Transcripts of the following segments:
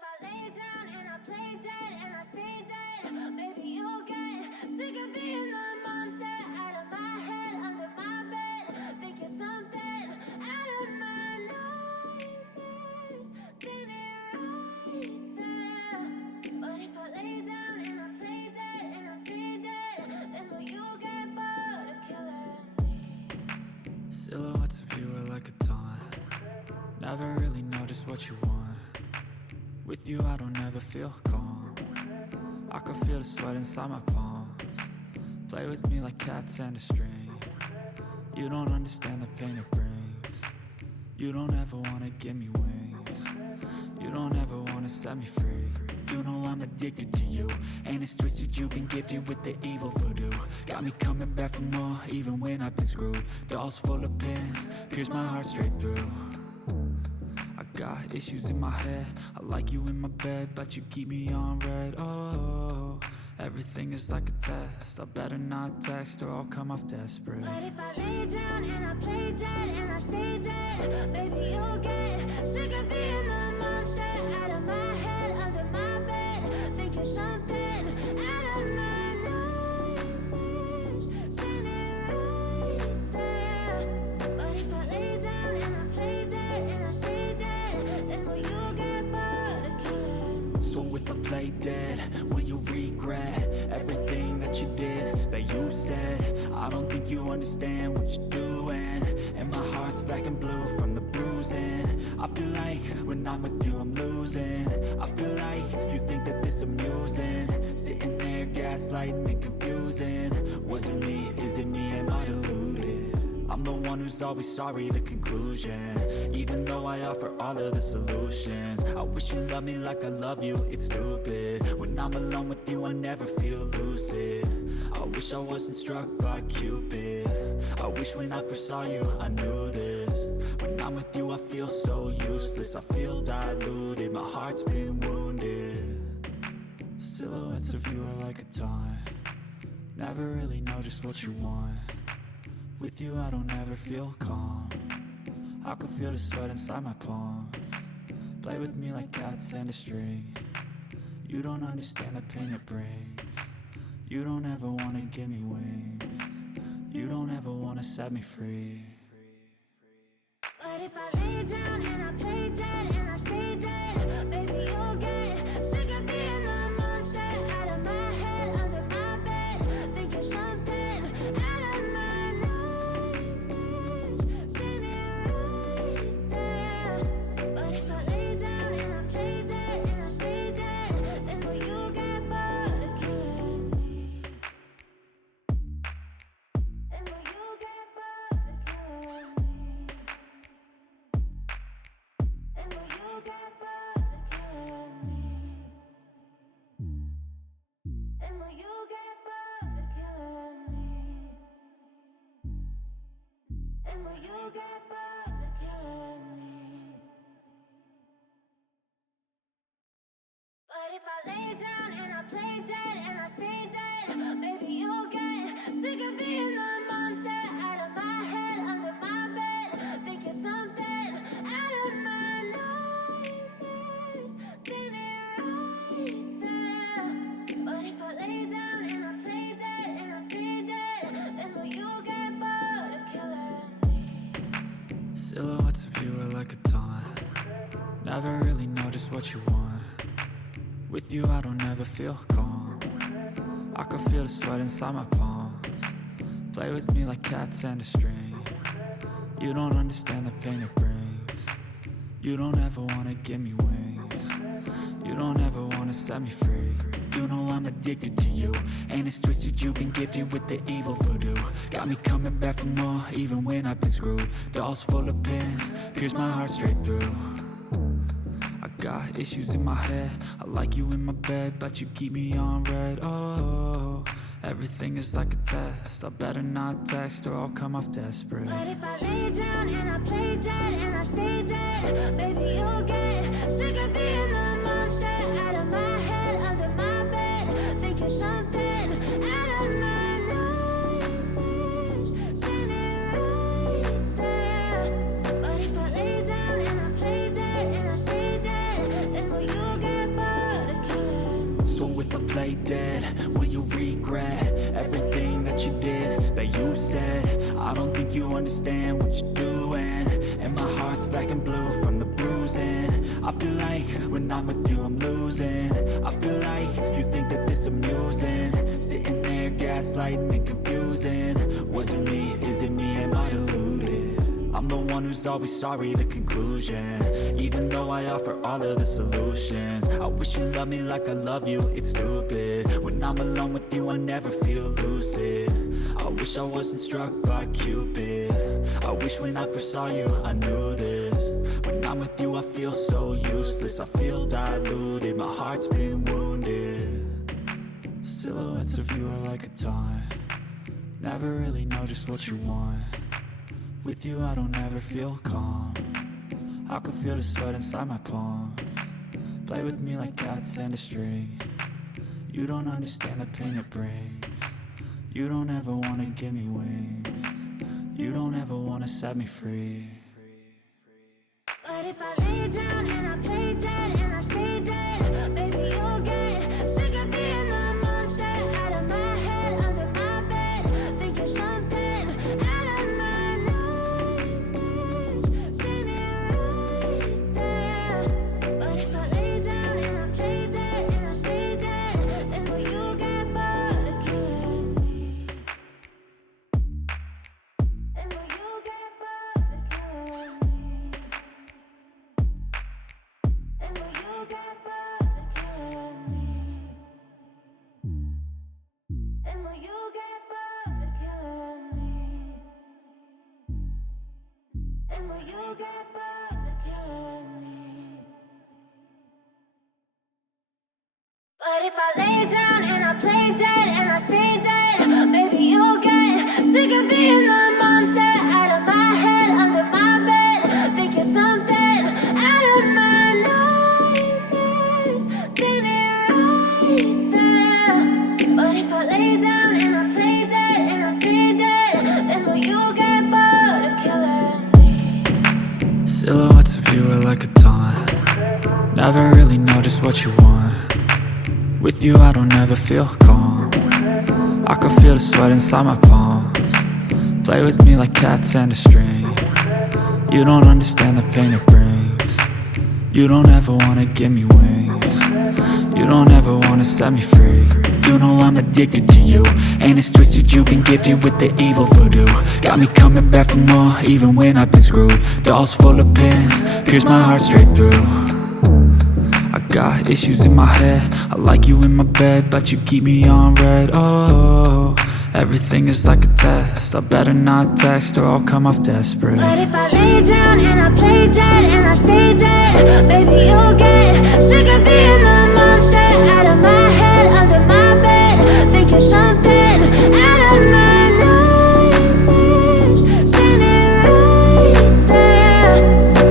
if I lay down and I play dead and I stay dead, maybe you'll get sick of being the monster out of my head, under my bed. Think you're something out of my nightmares, standing right there. But if I lay down and I play dead and I stay dead, then will you get bored of killing me? Silhouettes of you are like a taunt. Never really know just what you want. With you I don't ever feel calm. I can feel the sweat inside my palms. Play with me like cats and a string. You don't understand the pain it brings. You don't ever wanna give me wings. You don't ever wanna set me free. You know I'm addicted to you, and it's twisted, you've been gifted with the evil voodoo. Got me coming back for more, even when I've been screwed. Dolls full of pins, pierce my heart straight through. I got issues in my head, I like you in my bed, but you keep me on red. Oh, everything is like a test, I better not text or I'll come off desperate. But if I lay down and I play dead and I stay dead, baby you'll get sick of being the monster out of my head, under my bed. Think you're something out of my nightmares, standing right there. But if I lay down and I play dead and I stay dead, then will you get bored of killing me? So if I play dead, will you regret everything that you did, that you said? I don't think you understand what you're doing, and my heart's black and blue from the bruising. I feel like when I'm with you I'm losing. I feel like you think that this amusing, sitting there gaslighting and confusing. Was it me? Is it me? Am I deluded? I'm the one who's always sorry, the conclusion, even though I offer all of the solutions. I wish you loved me like I love you, it's stupid. When I'm alone with you I never feel lucid. I wish I wasn't struck by Cupid. I wish when I first saw you I knew this. When I'm with you I feel so useless, I feel diluted, my heart's been wounded. Silhouettes of you are like a taunt. Never really know just what you want. With you I don't ever feel calm. I can feel the sweat inside my palms. Play with me like cats and a string. You don't understand the pain it brings. You don't ever wanna give me wings. You don't ever wanna set me free. But if I lay down and I play dead and I stay dead, baby you'll get sick of being the monster out of my head, under my bed. Think you're something out of my nightmares, standing right there. But if I lay down and I play dead and I stay dead, then will you get bored of killing me? Then will you get bored of killing me? And will you get bored of killing me? And will you get bored of killing me? And will you get bored of killing me? But if I lay down and I play dead and I stay dead, baby you'll get sick of being the monster out of my head, under my bed. Think you're something out of my nightmares, standing right there. But if I lay down and I play dead and I stay dead, then will you get bored of killing me? Silhouettes of you are like a taunt. Never really know just what you want. With you I don't ever feel calm. I can feel the sweat inside my palms. Play with me like cats and a string. You don't understand the pain it brings. You don't ever wanna give me wings. You don't ever wanna set me free. You know I'm addicted to you, and it's twisted, you've been gifted with the evil voodoo. Got me coming back for more, even when I've been screwed. Dolls full of pins, pierce my heart straight through. I got issues in my head, I like you in my bed, but you keep me on red. Oh, everything is like a test, I better not text or I'll come off desperate. But if I lay down and I play dead and I stay dead, baby you'll get sick of being the monster out of my head, under my bed. Think you're something out of my nightmares, standing right there. But if I lay down and I play dead and I stay dead, then will you get So if I play dead, will you regret everything that you did, that you said? I don't think you understand what you're doing, and my heart's black and blue from the bruising. I feel like when I'm with you I'm losing. I feel like you think that this amusing, sitting there gaslighting and confusing. Was it me? Is it me? Am I deluded? I'm the one who's always sorry, the conclusion. Even though I offer all of the solutions, I wish you loved me like I love you, it's stupid. When I'm alone with you I never feel lucid. I wish I wasn't struck by Cupid. I wish when I first saw you I knew this. When I'm with you I feel so useless, I feel diluted, my heart's been wounded. Silhouettes of you are like a taunt, never really know just what you want. With you I don't ever feel calm, I can feel the sweat inside my palms. Play with me like cats and a string. You don't understand the pain it brings. You don't ever wanna give me wings. You don't ever wanna set me free. But if I lay down and I play dead and I stay dead, baby you'll get sick of being the monster out of my head, under my bed, thinking something out of my nightmares. See me right there. But if I lay down and I play dead and I stay dead, then will you get bored of killing me? Then will you get bored of killing me? And will you get bored of killing me? And will you get bored of killing me? And will you get bored of killing me? But if I lay down and I play dead and I stay dead, baby you'll get sick of being the monster out of my head, under my bed, thinking something out of my nightmares. See me right there. But if I lay down and I play dead and I stay dead, then will you get bored of killing me? Silhouettes of you are like a taunt, never really know just what you want. With you I don't ever feel calm, I can feel the sweat inside my palms. Play with me like cats and a string. You don't understand the pain it brings. You don't ever wanna give me wings. You don't ever wanna set me free. You know I'm addicted to you, and it's twisted, you've been gifted with the evil voodoo. Got me coming back for more, even when I've been screwed. Dolls full of pins, pierce my heart straight through. I got issues in my head, I like you in my bed, but you keep me on red. Oh, everything is like a test, I better not text or I'll come off desperate. But if I lay down and I play dead and I stay dead, baby you'll get sick of being the monster out of my head, under my bed, thinking something out of my nightmares. See me right there.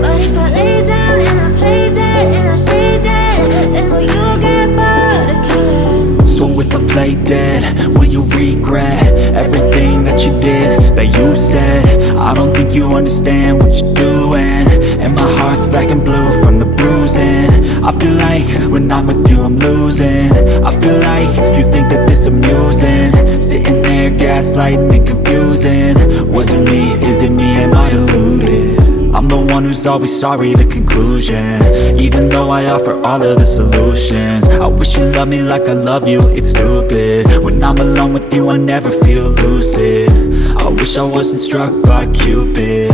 But if I lay down and I play dead and I stay dead, then will you get bored of killing me? So if I play dead, will you regret everything that you did, that you said? I don't think you understand what you're doing, and my heart's black and blue from the bruising. I feel like when I'm with you I'm losing. I feel like you think that this amusing, sitting there gaslighting and confusing. Was it me? Is it me? Am I deluded? I'm the one who's always sorry, the conclusion. Even though I offer all of the solutions, I wish you loved me like I love you, it's stupid. When I'm alone with you I never feel lucid. I wish I wasn't struck by Cupid.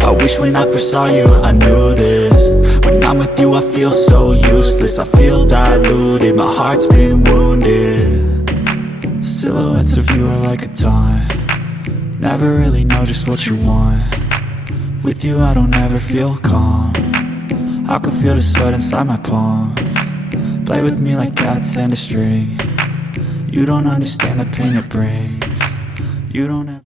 I wish when I first saw you I knew this. When I'm with you I feel so useless, I feel diluted, my heart's been wounded. Silhouettes of you are like a taunt, never really know just what you want. With you I don't ever feel calm, I can feel the sweat inside my palms. Play with me like cats and a string. You don't understand the pain it brings. You don't ever